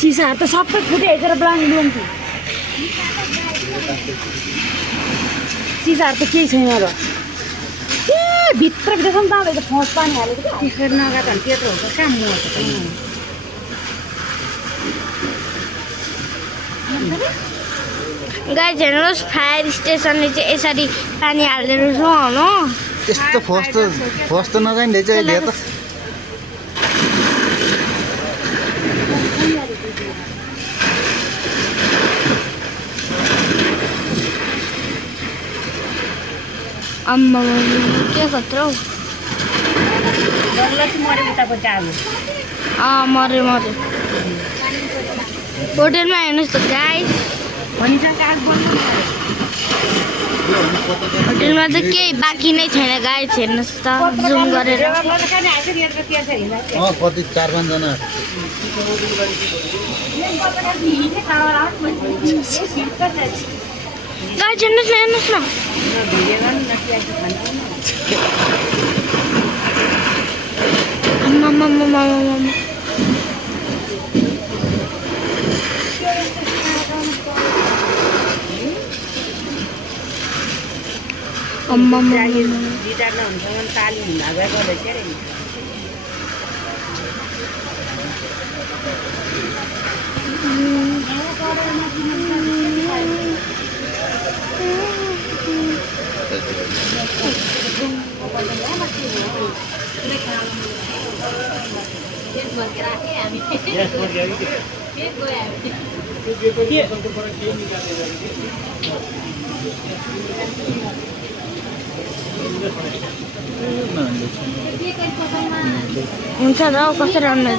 सिसाहरू त सबै फुटेको र ब्लाङ ब्लुङ थियो सिसाहरू त केही छैन र ए भित्रसम्म त फौज पानी हालेको क्या त्यसरी नगएको भने त्यत्रो हुन्छ कहाँ मर्छ गाइज हेर्नुहोस् फायर स्टेसनले चाहिँ यसरी पानी हालेर छ होइन त्यस्तो फर्स्ट त नजाने चाहिँ अहिले त अम्मा के खतरा हौ मऱ्यो उताको चालु मऱ्यो होटेलमा हेर्नुहोस् त गाइस होटेलमा त केही बाँकी नै छैन गाइस हेर्नुहोस् त जुम गरेर कति 4-5 जना गाइस हेर्नुहोस् न अम्मा हुन्छ र कसरी राम्रो